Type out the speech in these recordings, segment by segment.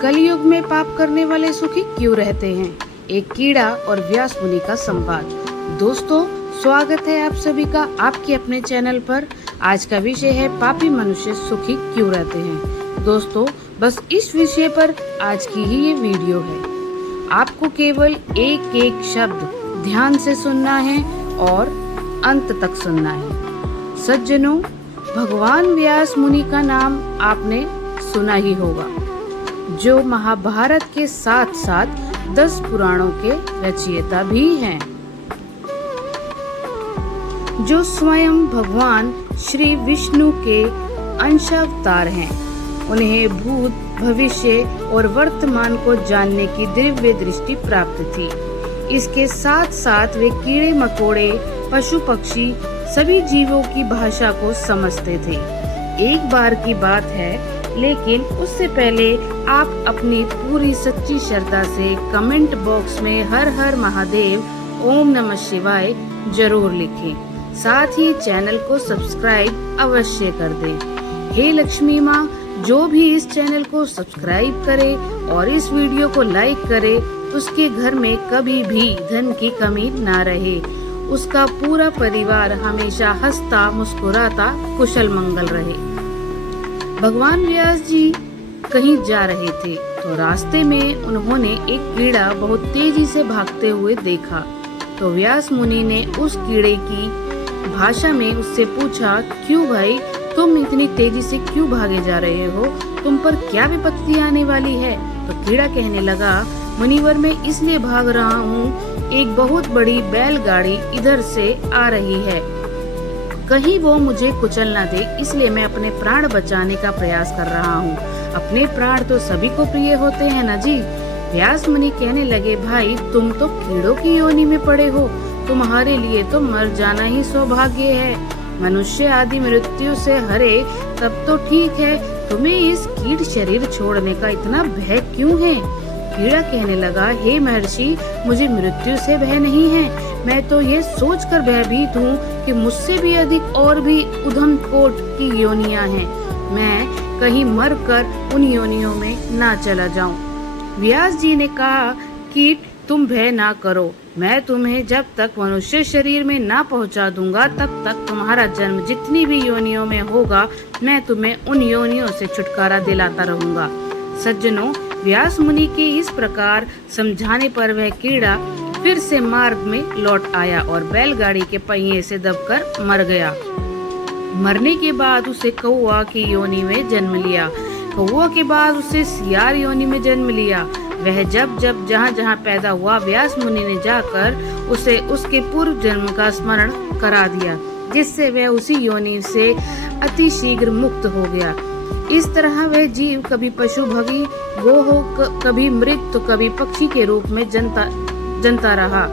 कलयुग में पाप करने वाले सुखी क्यों रहते हैं? एक कीड़ा और व्यास मुनि का संवाद। दोस्तों, स्वागत है आप सभी का आपके अपने चैनल पर। आज का विषय है पापी मनुष्य सुखी क्यों रहते हैं। दोस्तों, बस इस विषय पर आज की ही ये वीडियो है। आपको केवल एक एक शब्द ध्यान से सुनना है और अंत तक सुनना है। सज्जनों, भगवान व्यास मुनि का नाम आपने सुना ही होगा, जो महाभारत के साथ साथ 10 पुराणों के रचयिता भी हैं, जो स्वयं भगवान श्री विष्णु के अंशावतार हैं। उन्हें भूत, भविष्य और वर्तमान को जानने की दिव्य दृष्टि प्राप्त थी। इसके साथ साथ वे कीड़े मकोड़े, पशु पक्षी सभी जीवों की भाषा को समझते थे। एक बार की बात है, लेकिन उससे पहले आप अपनी पूरी सच्ची श्रद्धा से कमेंट बॉक्स में हर हर महादेव, ओम नमः शिवाय जरूर लिखें। साथ ही चैनल को सब्सक्राइब अवश्य कर दें। हे लक्ष्मी माँ, जो भी इस चैनल को सब्सक्राइब करे और इस वीडियो को लाइक करे, उसके घर में कभी भी धन की कमी ना रहे। उसका पूरा परिवार हमेशा हंसता मुस्कुराता कुशल मंगल रहे। भगवान व्यास जी कहीं जा रहे थे तो रास्ते में उन्होंने एक कीड़ा बहुत तेजी से भागते हुए देखा। तो व्यास मुनि ने उस कीड़े की भाषा में उससे पूछा, क्यों भाई, तुम इतनी तेजी से क्यों भागे जा रहे हो? तुम पर क्या विपत्ति आने वाली है? तो कीड़ा कहने लगा, मुनिवर, मैं इसलिए भाग रहा हूँ, एक बहुत बड़ी बैलगाड़ी इधर से आ रही है, कहीं वो मुझे कुचल ना दे, इसलिए मैं अपने प्राण बचाने का प्रयास कर रहा हूँ। अपने प्राण तो सभी को प्रिय होते हैं ना जी। व्यास मुनि कहने लगे, भाई तुम तो कीड़ों की योनि में पड़े हो, तुम्हारे लिए तो मर जाना ही सौभाग्य है। मनुष्य आदि मृत्यु से हरे तब तो ठीक है, तुम्हें इस कीट शरीर छोड़ने का इतना भय क्यों है? कीड़ा कहने लगा, हे महर्षि, मुझे मृत्यु से भय नहीं है। मैं तो ये सोचकर भयभीत हूँ कि मुझसे भी अधिक और भी उधम कोट की योनियां हैं। मैं कहीं मर कर उन योनियों में ना चला जाऊं। व्यास जी ने कहा, कीट तुम भय ना करो, मैं तुम्हें जब तक मनुष्य शरीर में ना पहुंचा दूंगा तब तक तुम्हारा जन्म जितनी भी योनियों में होगा, मैं तुम्हें उन योनियों से छुटकारा दिलाता रहूंगा। सज्जनों, व्यास मुनि के इस प्रकार समझाने पर वह कीड़ा फिर से मार्ग में लौट आया और बैलगाड़ी के पहिए से दबकर मर गया। मरने के बाद उसे कौवा की योनि में जन्म लिया। कौवा के बाद उसे सियार योनि में जन्म लिया। वह जब जहाँ जहाँ पैदा हुआ, व्यास मुनि ने जाकर उसे उसके पूर्व जन्म का स्मरण करा दिया, जिससे वह उसी योनि से अति शीघ्र मुक्त हो गया। इस तरह वह जीव कभी पशु भगी गो हो, कभी मृग तो कभी पक्षी के रूप में जनता रहा।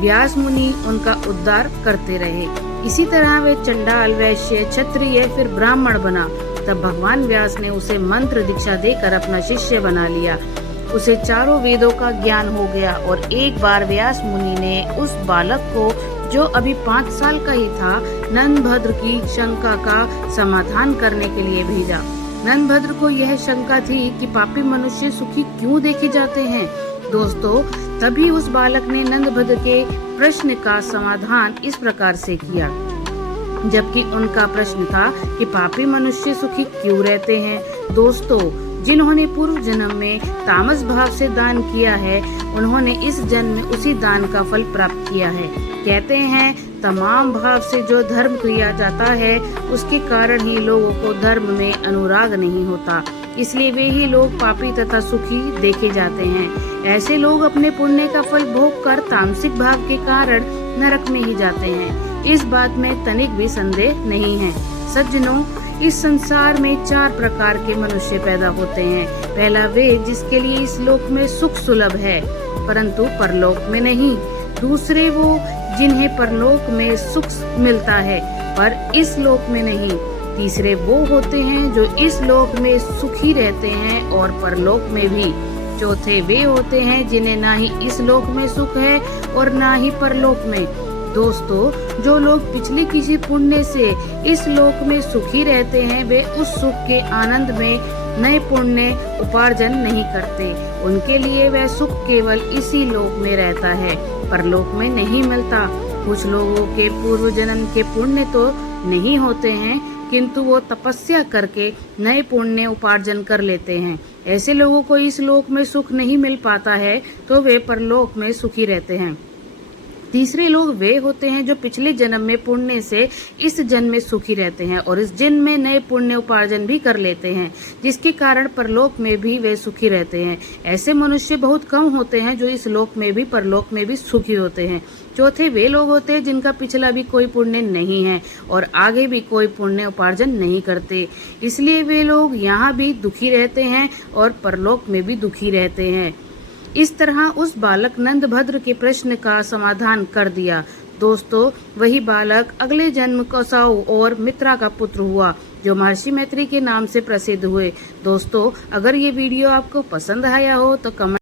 व्यास मुनि उनका उद्धार करते रहे। इसी तरह वह चंडाल, वैश्य, क्षत्रिय, फिर ब्राह्मण बना। तब भगवान व्यास ने उसे मंत्र दीक्षा देकर अपना शिष्य बना लिया। उसे चारों वेदों का ज्ञान हो गया। और एक बार व्यास मुनि ने उस बालक को, जो अभी 5 साल का ही था, नंदभद्र की शंका का समाधान करने के लिए भेजा। नंदभद्र को यह शंका थी कि पापी मनुष्य सुखी क्यों देखे जाते हैं। दोस्तों, तभी उस बालक ने नंदभद्र के प्रश्न का समाधान इस प्रकार से किया, जबकि उनका प्रश्न था कि पापी मनुष्य सुखी क्यों रहते हैं। दोस्तों, जिन्होंने पूर्व जन्म में तामस भाव से दान किया है, उन्होंने इस जन्म में उसी दान का फल प्राप्त किया है। कहते हैं, तमाम भाव से जो धर्म किया जाता है, उसके कारण ही लोगों को धर्म में अनुराग नहीं होता। इसलिए वे ही लोग पापी तथा सुखी देखे जाते हैं। ऐसे लोग अपने पुण्य का फल भोग कर तामसिक भाव के कारण नरक में ही जाते हैं। इस बात में तनिक भी संदेह नहीं है। सज्जनों, इस संसार में 4 प्रकार के मनुष्य पैदा होते हैं। पहला वे जिसके लिए इस लोक में सुख सुलभ है, परंतु परलोक में नहीं। दूसरे वो जिन्हें परलोक में सुख मिलता है, पर इस लोक में नहीं। तीसरे वो होते हैं जो इस लोक में सुखी रहते हैं और परलोक में भी। चौथे वे होते हैं जिन्हें ना ही इस लोक में सुख है और ना ही परलोक में। दोस्तों, जो लोग पिछले किसी पुण्य से इस लोक में सुखी रहते हैं, वे उस सुख के आनंद में नए पुण्य उपार्जन नहीं करते। उनके लिए वह सुख केवल इसी लोक में रहता है, परलोक में नहीं मिलता। कुछ लोगों के पूर्व जन्म के पुण्य तो नहीं होते हैं, किंतु वो तपस्या करके नए पुण्य उपार्जन कर लेते हैं। ऐसे लोगों को इस लोक में सुख नहीं मिल पाता है, तो वे परलोक में सुखी रहते हैं। तीसरे लोग वे होते हैं जो पिछले जन्म में पुण्य से इस जन्म में सुखी रहते हैं और इस जन्म में नए पुण्य उपार्जन भी कर लेते हैं, जिसके कारण परलोक में भी वे सुखी रहते हैं। ऐसे मनुष्य बहुत कम होते हैं जो इस लोक में भी परलोक में भी सुखी होते हैं। चौथे वे लोग होते हैं जिनका पिछला भी कोई पुण्य नहीं है और आगे भी कोई पुण्य उपार्जन नहीं करते, इसलिए वे लोग यहाँ भी दुखी रहते हैं और परलोक में भी दुखी रहते हैं। इस तरह उस बालक नंदभद्र के प्रश्न का समाधान कर दिया। दोस्तों, वही बालक अगले जन्म कौसाऊ और मित्रा का पुत्र हुआ, जो महर्षि मैत्री के नाम से प्रसिद्ध हुए। दोस्तों, अगर ये वीडियो आपको पसंद आया हो तो कमेंट